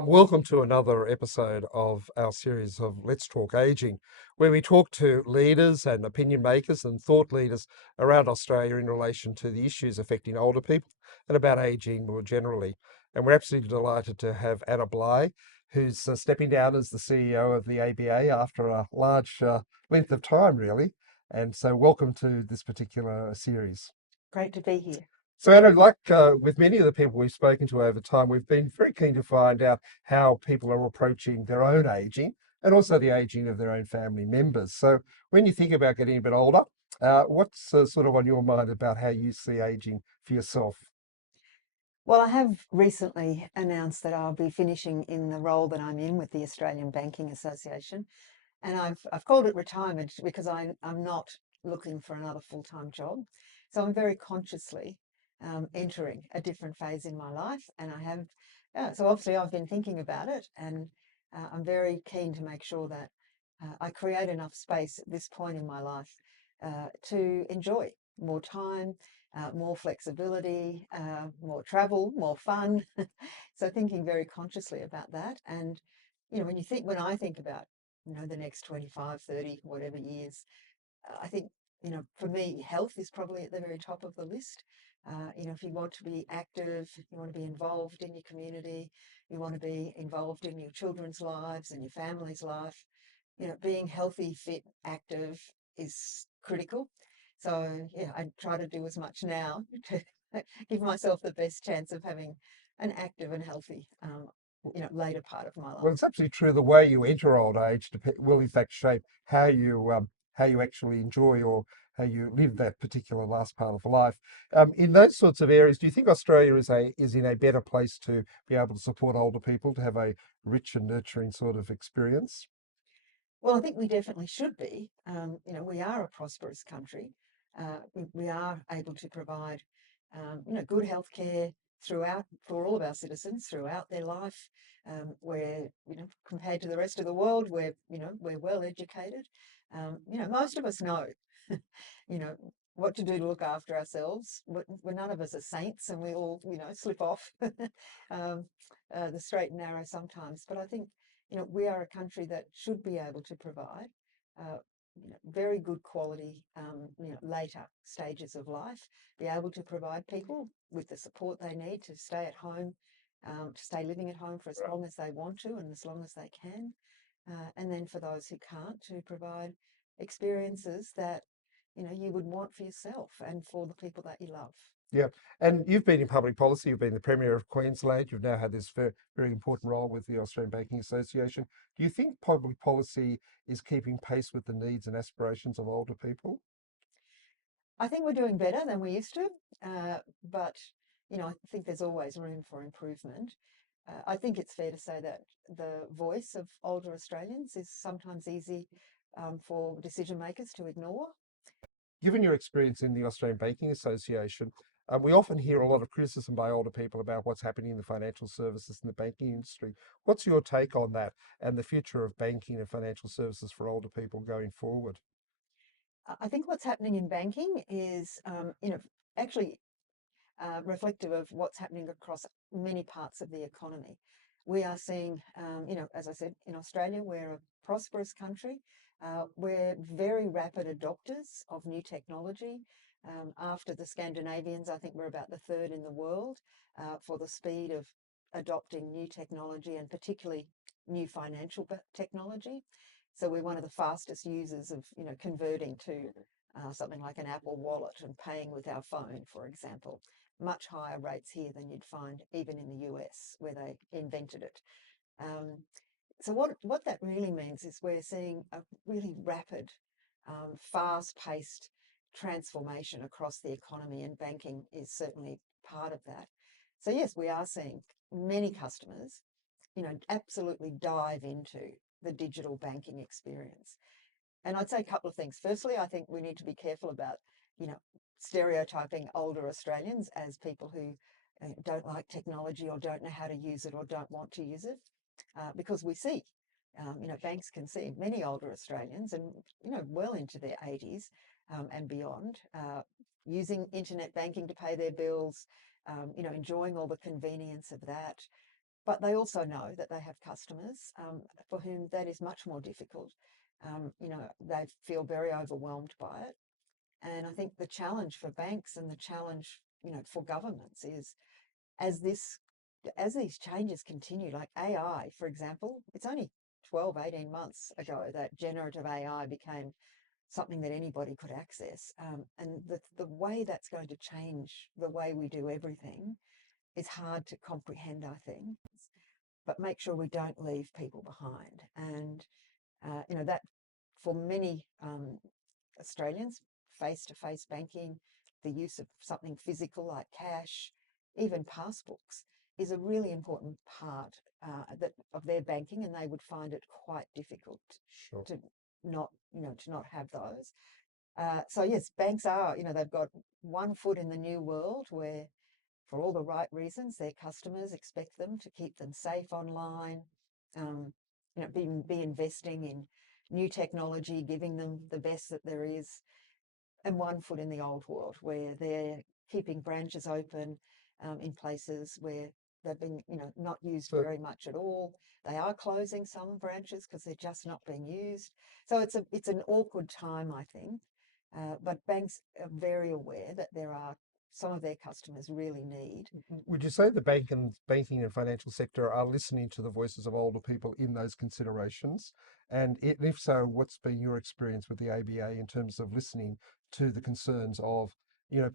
Welcome to another episode of our series of Let's Talk Aging, where we talk to leaders and opinion makers and thought leaders around Australia in relation to the issues affecting older people and about ageing more generally. And we're absolutely delighted to have Anna Bligh, who's stepping down as the CEO of the ABA after a large length of time, really. And so, welcome to this particular series. Great to be here. So, Anna, like with many of the people we've spoken to over time, we've been very keen to find out how people are approaching their own aging and also the aging of their own family members. So, when you think about getting a bit older, what's sort of on your mind about how you see aging for yourself? Well, I have recently announced that I'll be finishing in the role that I'm in with the Australian Banking Association, and I've called it retirement because I'm not looking for another full-time job. So I'm very consciously entering a different phase in my life, and I have. So obviously I've been thinking about it, and I'm very keen to make sure that I create enough space at this point in my life to enjoy more time, more flexibility, more travel, more fun. So thinking very consciously about that. And, when I think about, the next 25, 30, whatever years, I think, for me, health is probably at the very top of the list. If you want to be active, you want to be involved in your community, you want to be involved in your children's lives and your family's life, being healthy, fit, active is critical. So yeah, I try to do as much now to give myself the best chance of having an active and healthy, later part of my Well, life. it's absolutely true. The way you enter old age will, in fact, shape how you actually enjoy or how you live that particular last part of life. In those sorts of areas, do you think Australia is in a better place to be able to support older people to have a rich and nurturing sort of experience? Well, I think we definitely should be. We are a prosperous country. We are able to provide, good healthcare throughout for all of our citizens throughout their life. Where compared to the rest of the world, we're well educated. Most of us know, you know, what to do to look after ourselves. We're none of us are saints, and we all, slip off um, the straight and narrow sometimes. But I think we are a country that should be able to provide uh, very good quality, later stages of life, be able to provide people with the support they need to stay at home, to stay living at home for as long as they want to and as long as they can. And then for those who can't, to provide experiences that, you would want for yourself and for the people that you love. Yeah, and you've been in public policy. You've been the Premier of Queensland. You've now had this very important role with the Australian Banking Association. Do you think public policy is keeping pace with the needs and aspirations of older people? I think we're doing better than we used to, but I think there's always room for improvement. I think it's fair to say that the voice of older Australians is sometimes easy for decision makers to ignore. Given your experience in the Australian Banking Association, we often hear a lot of criticism by older people about what's happening in the financial services and the banking industry. What's your take on that and the future of banking and financial services for older people going forward? I think what's happening in banking is, actually reflective of what's happening across many parts of the economy. We are seeing, as I said, in Australia, we're a prosperous country. We're very rapid adopters of new technology. After the Scandinavians, I think we're about the third in the world for the speed of adopting new technology and particularly new financial technology. So we're one of the fastest users of, converting to something like an Apple Wallet and paying with our phone, for example. Much higher rates here than you'd find even in the US, where they invented it. Um, so what that really means is we're seeing a really rapid, fast-paced transformation across the economy, and banking is certainly part of that. So yes, we are seeing many customers, absolutely dive into the digital banking experience. And I'd say a couple of things. Firstly, I think we need to be careful about, you know, stereotyping older Australians as people who don't like technology or don't know how to use it or don't want to use it, because we see, banks can see many older Australians and, well into their 80s and beyond, using internet banking to pay their bills, enjoying all the convenience of that. but they also know that they have customers for whom that is much more difficult. They feel very overwhelmed by it. And I think the challenge for banks and the challenge, for governments is as these changes continue, like AI, for example, it's only 12, 18 months ago that generative AI became something that anybody could access. And the way that's going to change the way we do everything is hard to comprehend, I think. But make sure we don't leave people behind. And, that for many Australians, face-to-face banking, the use of something physical like cash, even passbooks, is a really important part of their banking, and they would find it quite difficult Sure. to not have those. So yes, banks are, they've got one foot in the new world where, for all the right reasons, their customers expect them to keep them safe online, be investing in new technology, giving them the best that there is, and one foot in the old world where they're keeping branches open in places where they've been, not used So, very much at all. They are closing some branches because they're just not being used. So it's an awkward time, I think. But banks are very aware that there are some of their customers really need. would you say the banking and financial sector are listening to the voices of older people in those considerations? And if so, what's been your experience with the ABA in terms of listening to the concerns of,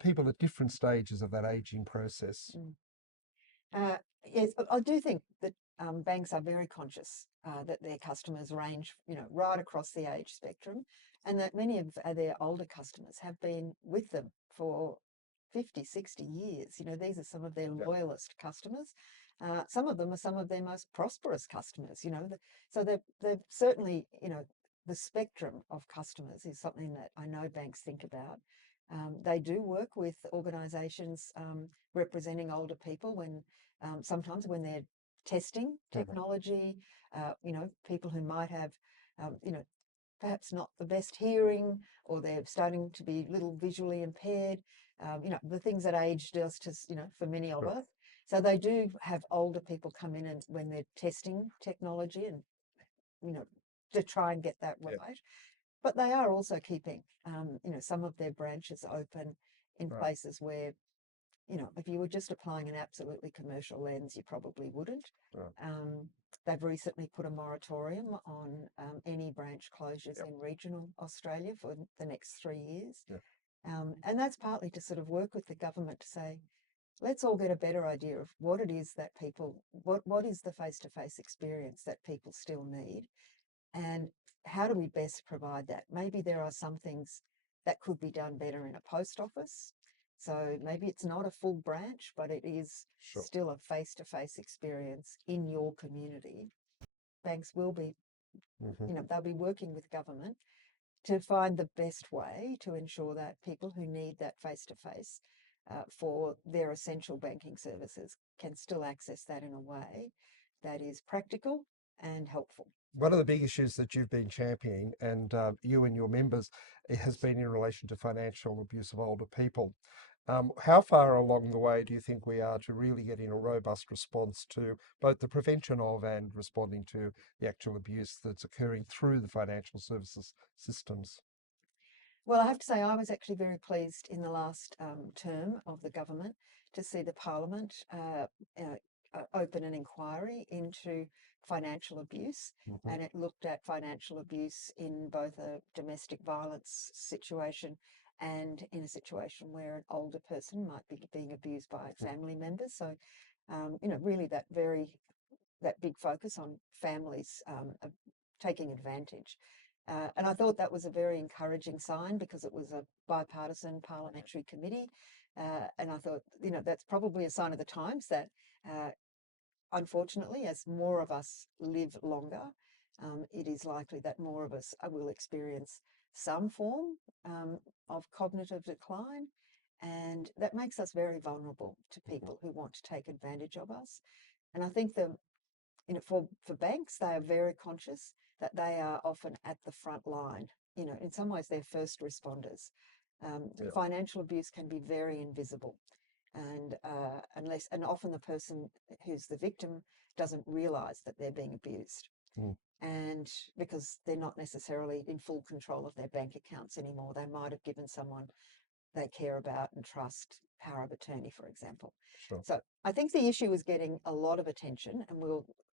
people at different stages of that aging process? Mm. Yes, I do think that banks are very conscious that their customers range, right across the age spectrum, and that many of their older customers have been with them for 50, 60 years. These are some of their Yeah. loyalist customers. Some of them are some of their most prosperous customers, so they've certainly, the spectrum of customers is something that I know banks think about. They do work with organisations representing older people when sometimes when they're testing technology, people who might have, perhaps not the best hearing, or they're starting to be a little visually impaired, the things that age does to, for many of Sure. us. So they do have older people come in and when they're testing technology and, to try and get that Yeah. right. But they are also keeping, some of their branches open in Right. places where, if you were just applying an absolutely commercial lens, you probably wouldn't. Right. They've recently put a moratorium on any branch closures Yep. in regional Australia for the next 3 years. Yeah. And that's partly to sort of work with the government to say, let's all get a better idea of what it is that what is the face-to-face experience that people still need, and how do we best provide that? Maybe there are some things that could be done better in a post office. So maybe it's not a full branch, but it is Sure. still a face-to-face experience in your community. Banks will be, they'll be working with government to find the best way to ensure that people who need that face-to-face for their essential banking services can still access that in a way that is practical and helpful. One of the big issues that you've been championing, and you and your members, it has been in relation to financial abuse of older people. How far along the way do you think we are to really getting a robust response to both the prevention of and responding to the actual abuse that's occurring through the financial services systems? Well, I have to say, I was actually very pleased in the last term of the government to see the Parliament open an inquiry into financial abuse, and it looked at financial abuse in both a domestic violence situation and in a situation where an older person might be being abused by family members. So, really that big focus on families taking advantage. And I thought that was a very encouraging sign because it was a bipartisan parliamentary committee. And I thought, that's probably a sign of the times that, unfortunately, as more of us live longer, it is likely that more of us will experience some form of cognitive decline. And that makes us very vulnerable to people who want to take advantage of us. And I think for banks, they are very conscious that they are often at the front line. In some ways, they're first responders. Yeah. Financial abuse can be very invisible, and often the person who's the victim doesn't realise that they're being abused. Mm. And because they're not necessarily in full control of their bank accounts anymore, they might have given someone they care about and trust power of attorney, for example. Sure. So I think the issue is getting a lot of attention, and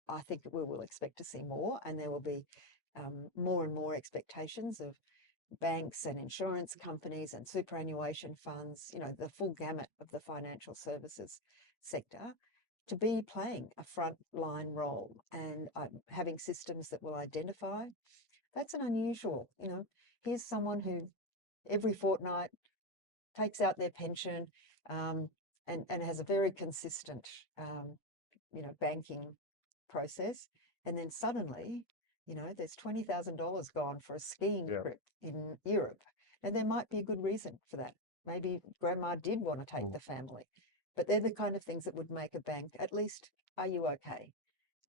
I think we will expect to see more, and there will be more and more expectations of banks and insurance companies and superannuation funds, the full gamut of the financial services sector, to be playing a frontline role and having systems that will identify. That's an unusual, here's someone who every fortnight takes out their pension, and has a very consistent, banking process. And then suddenly, there's $20,000 gone for a skiing Yeah. trip in Europe. Now, there might be a good reason for that. Maybe grandma did want to take the family, but they're the kind of things that would make a bank at least, are you okay?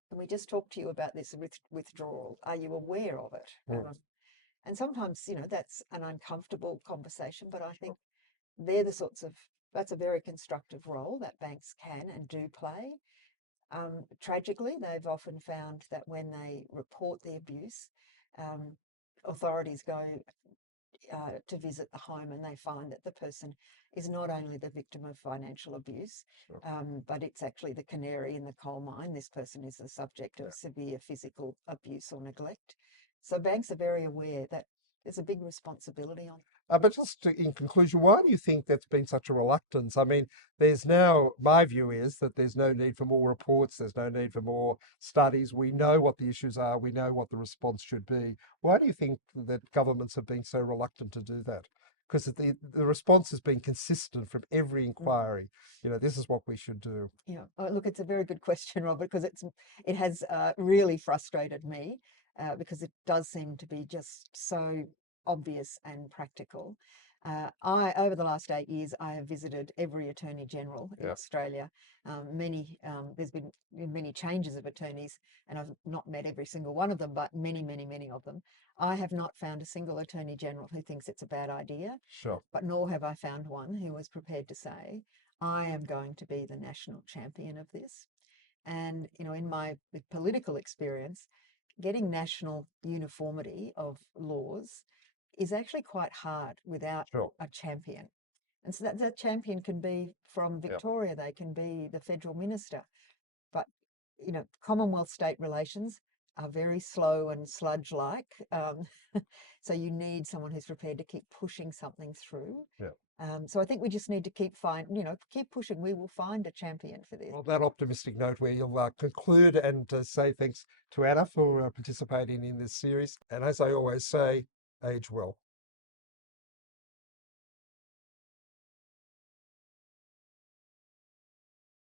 Can we just talk to you about this withdrawal? Are you aware of it? And sometimes, that's an uncomfortable conversation, but I think they're that's a very constructive role that banks can and do play. Tragically, they've often found that when they report the abuse, authorities go to visit the home, and they find that the person is not only the victim of financial abuse, but it's actually the canary in the coal mine. This person is the subject of severe physical abuse or neglect. So banks are very aware that there's a big responsibility on. But just in conclusion, why do you think that's been such a reluctance? I mean, there's now, my view is that there's no need for more reports, there's no need for more studies. We know what the issues are, we know what the response should be. Why do you think that governments have been so reluctant to do that? Because the response has been consistent from every inquiry. This is what we should do. Yeah, look, it's a very good question, Robert, because it has really frustrated me, because it does seem to be just so obvious and practical. Over the last 8 years, I have visited every Attorney General in Australia. There's been many changes of attorneys, and I've not met every single one of them, but many, many, many of them. I have not found a single Attorney General who thinks it's a bad idea, Sure. but nor have I found one who was prepared to say, I am going to be the national champion of this. And, in my political experience, getting national uniformity of laws is actually quite hard without a champion. And so that champion can be from Victoria, they can be the federal minister. But, Commonwealth state relations are very slow and sludge-like. So you need someone who's prepared to keep pushing something through. So I think we just need to keep pushing. We will find a champion for this. Well, that optimistic note where you'll conclude and say thanks to Anna for participating in this series. And as I always say, age well.